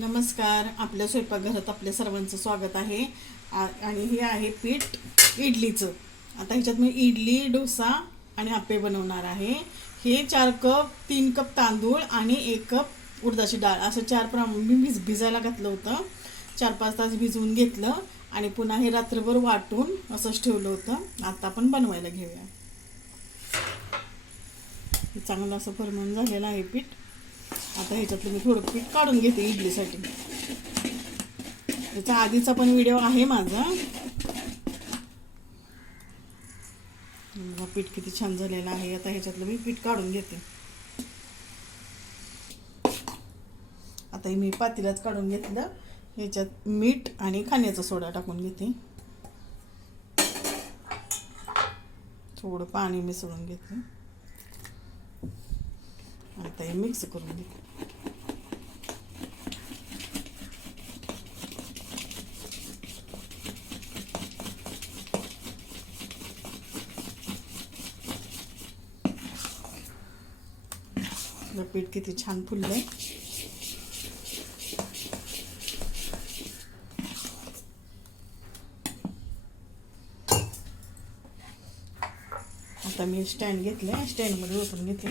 नमस्कार. आपल्या स्वयंपाकघरात आपल्या सर्वांचं स्वागत आहे. आ- आणि हे आहे पीठ इडलीचं. आता ह्याच्यात मी इडली डोसा आणि आपे बनवणार आहे. हे चार कप तीन कप तांदूळ आणि एक कप उडदाची डाळ. असं चार प्रमाण मी भिज भिजायला घातलं होतं. चार पाच तास भिजवून घेतलं आणि पुन्हा हे रात्रभर वाटून असंच ठेवलं होतं. आता आपण बनवायला घेऊया. चांगलं असं फरमण झालेलं आहे पीठ. आता ह्याच्यातलं मी थोडं पीठ काढून घेते इडलीसाठी. त्याचा आधीचा पण व्हिडिओ आहे माझा. पीठ किती छान झालेलं आहे. आता ह्याच्यातलं मी पीठ काढून घेते. आता हे मी पातेल्यात काढून घेतलं. ह्याच्यात मीठ आणि खाण्याचा सोडा टाकून घेते. थोडं पाणी मिसळून घेते. आता हे मिक्स घेते पीठ किती छान फुललंय. आता मी स्टँड घेतले स्टँडमध्ये ओतून घेते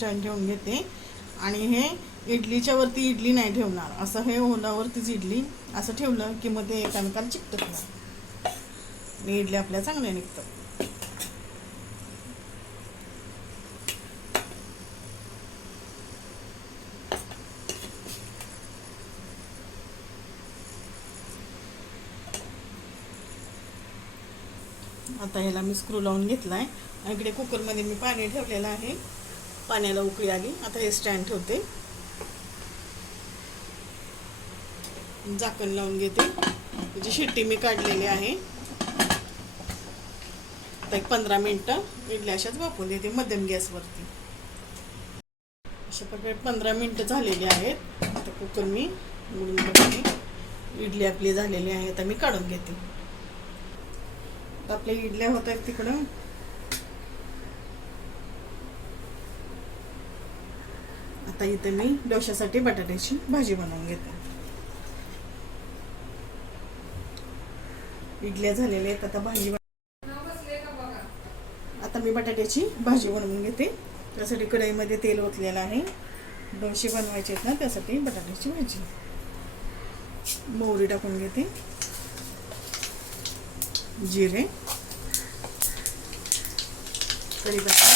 छान ठेवून घेते. आणि हे इडलीच्या वरती इडली नाही ठेवणार. असं हे ओलावरतीच इडली असं ठेवलं की मग ते एकामेकाला चिकटत नाही. आणि इडली आपल्या चांगल्या निघतात. आता ह्याला मी स्क्रू लावून घेतला आहे इकडे कुकरमध्ये मी पाणी ठेवलेलं आहे. पाण्याला उकळी आली. आता हे स्टँड ठेवते. झाकण लावून घेते. जी शिट्टी मी काढलेली आहे. आता एक पंधरा मिनटं इडल्या अशाच वापरून देते मध्यम गॅसवरती. अशा प्रकारे पंधरा मिनटं झालेली आहेत. आता कुकर मी उघडून बघते इडली आपली झालेली आहे आता मी काढून घेते. आपल्या इडल्या होत आहेत तिकडं. आता इथे मी डोशासाठी बटाट्याची भाजी बनवून घेते. इडल्या झालेल्या आहेत आता भाजी आता मी बटाट्याची भाजी बनवून घेते. त्यासाठी कढईमध्ये तेल ओतलेलं आहे. डोसे बनवायचे आहेत ना त्यासाठी बटाट्याची भाजी. मोहरी टाकून घेते. जिरे. कढीपत्ता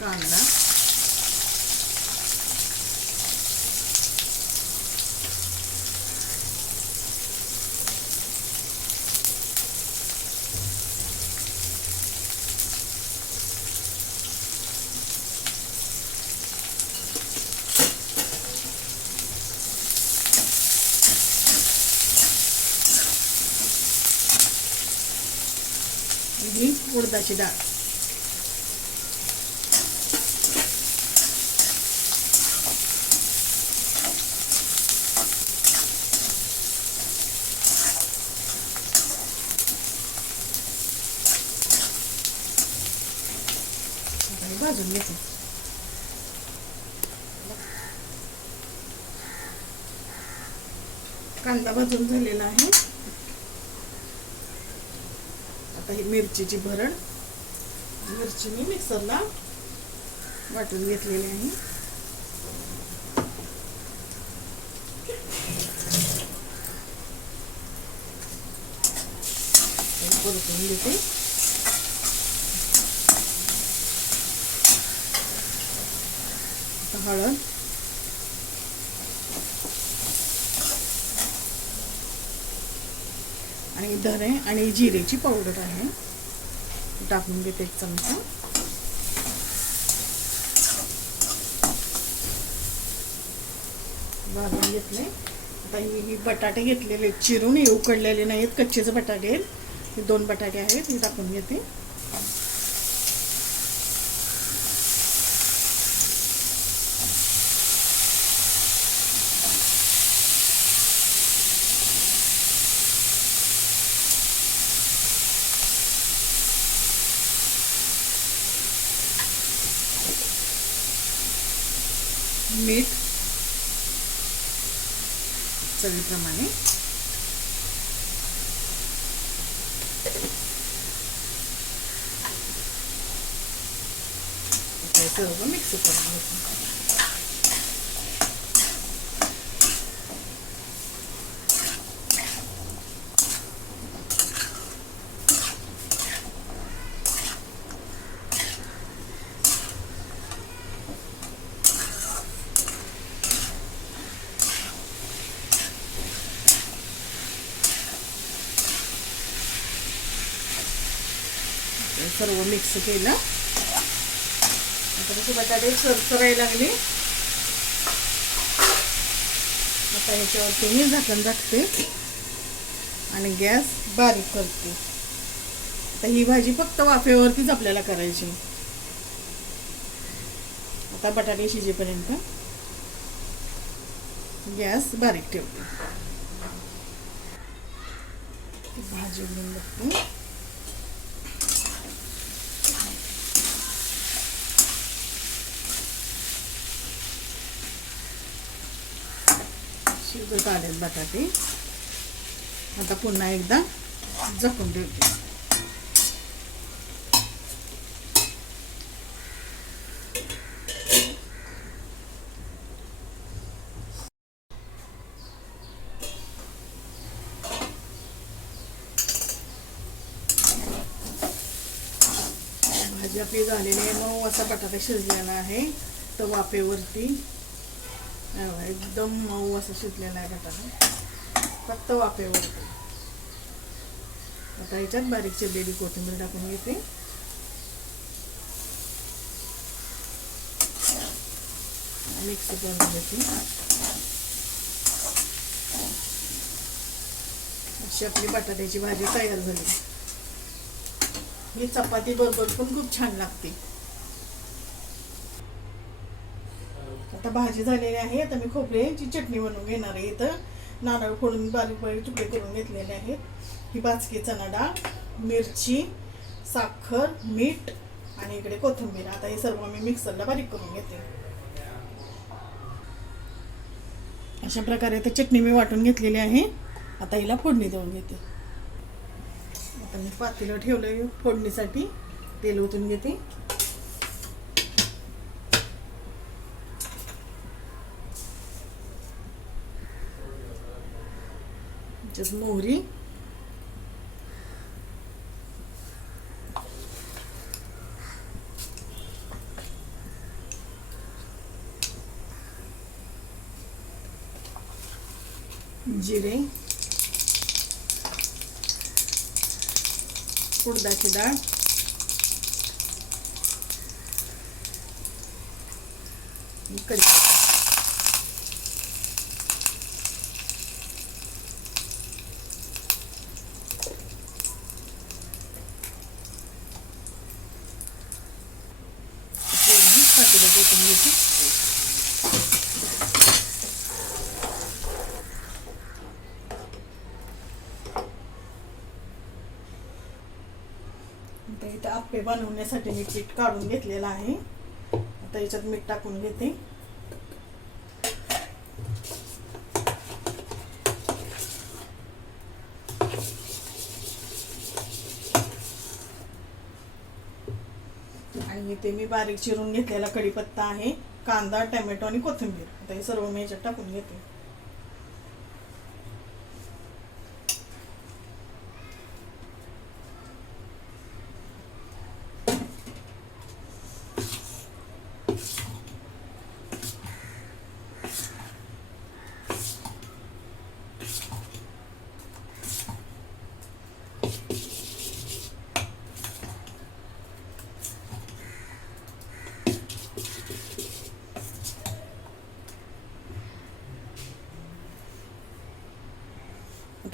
कांदा ही उडदाची डाळ. भाजून घेते कांदा भाजून झालेला आहे. आता ही मिरचीची भरण. मिरची मी मिक्सरला वाटून घेतलेली आहे. परतून घेते. हळद. आणि धने आणि जिरेची पावडर आहे. टाकून घेते एक चमचा. भाजून घेतले. आता ही बटाटे घेतलेले चिरून हे उकडलेले नाहीत. कच्चेचे बटाटे आहेत. हे दोन बटाटे आहेत. हे टाकून घेते. मीठ चवीप्रमाणे. सर्व मिक्स करून घेतो. सर्व मिक्स केलं. आता कसे बटाटे सरसरायला लागले. आता ह्याच्यावरती मी झाकण टाकते. आणि गॅस बारीक करते. आता ही भाजी फक्त वाफेवरतीच आपल्याला करायची. आता बटाटे शिजेपर्यंत गॅस बारीक ठेवते. भाजी घेऊन बघते. शिजत आलेत बटाटे. आता पुन्हा एकदा जखून ठेवते. भाजी आपली झालेली आहे. मऊ असा बटाटा शिजलेला आहे. तर वाफेवरती हो, एकदम मऊ असं शिजलेला आहे बटाटा फक्त वाफेवर आता ह्याच्यात बारीक चिरलेली कोथिंबीर टाकून घेते. मिक्स करून घेते. अशी आपली बटाट्याची भाजी तयार झाली. ही चपाती बरोबर पण खूप छान लागते. आता भाजी झालेली आहे. आता मी खोबऱ्याची चटणी बनवून घेणार आहे इथं. नारळ फोडून बारीक बारीक तुकडे करून घेतलेले आहेत. ही बाचकी चणा डाळ मिरची साखर मीठ आणि इकडे कोथिंबीर. आता हे सर्व मी मिक्सरला बारीक करून घेते. अशा प्रकारे आता चटणी मी वाटून घेतलेली आहे. आता हिला फोडणी देऊन घेते. आता मी पातेलं ठेवलं फोडणीसाठी. तेल ओतून घेते. त्याच्यात मोहरी जिरे उडदाची डाळ आणि कढीपत्ता फोडणी पातेल्यात ओतून घ्यायची. आता इथं आप्पे बनवण्यासाठी मी पीठ काढून घेतलेलं आहे. आता याच्यात मीठ टाकून घेते. आणि इथे मी बारीक चिरून घेतलेला कढीपत्ता आहे कांदा टोमॅटो आणि कोथिंबीर. आता हे सर्व मी याच्यात टाकून घेते.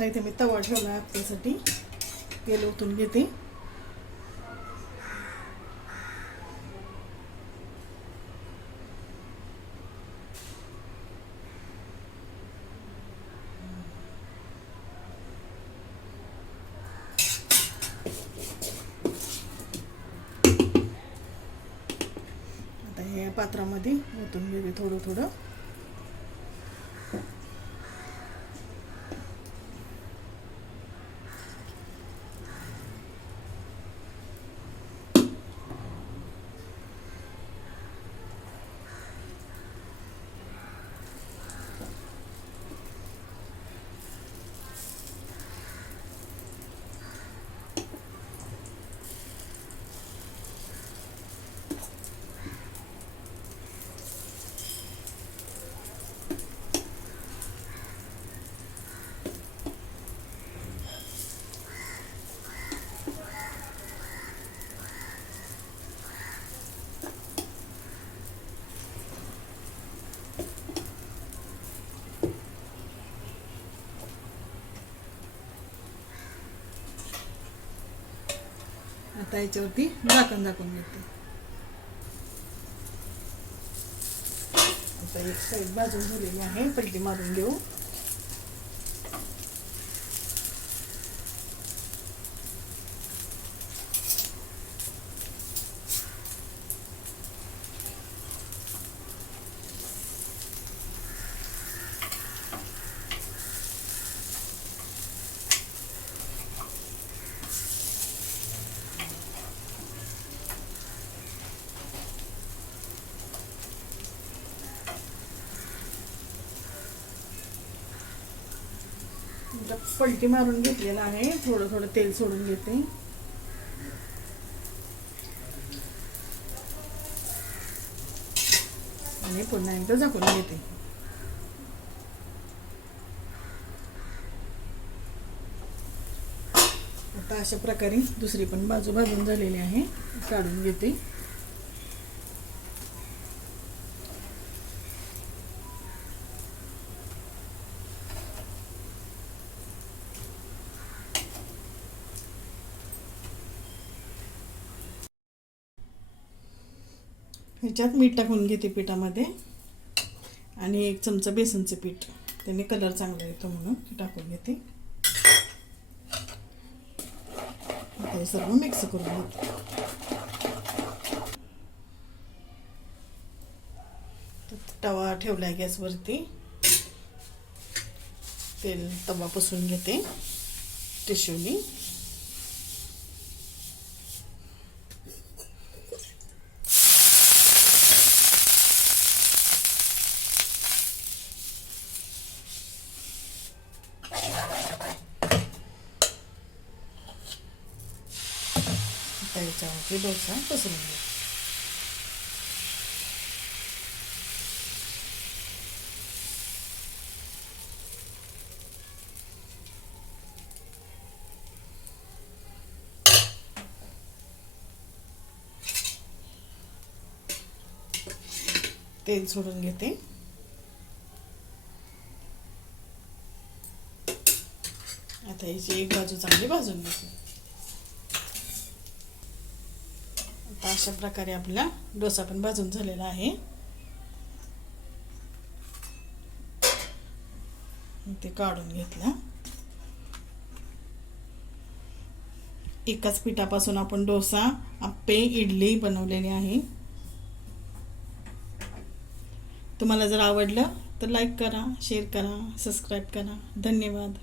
आता इथे मी तवा ठेवला आहे आपल्यासाठी. तेल ओतून घेते. आता हे पात्रामध्ये ओतून घेते थोडं थोडं. आता याच्यावरती झाकण झाकून घेते. आता एक साईड भाजून झालेली आहे पलटी मारून घेऊ आता पलटी मारून घेतलेला आहे. थोडं थोडं तेल सोडून घेते. आणि पुन्हा एकदा झाकून घेते. आता अशा प्रकारे दुसरी पण बाजू भाजून झालेली आहे. काढून घेते. ह्याच्यात मीठ टाकून घेते पिठामध्ये. आणि एक चमचा बेसनचं पीठ. त्याने कलर चांगला येतो म्हणून टाकून घेते. हे सर्व मिक्स करून घेते. तवा ठेवला आहे गॅसवरती. तेल तवा पुसून घेते टिश्यूनी आता याच्यावरती डोसा पसरून घेते तेल सोडून घेते आता याची एक बाजू चांगली भाजून घेते आता अशा प्रकारे आपला डोसा पण भाजून झालेला आहे. ते काढून घेतला. एकाच पिठापासून आपण डोसा आप्पे इडली बनवलेली आहे. तुम्हाला जर आवडलं तर लाईक करा शेअर करा सबस्क्राईब करा. धन्यवाद.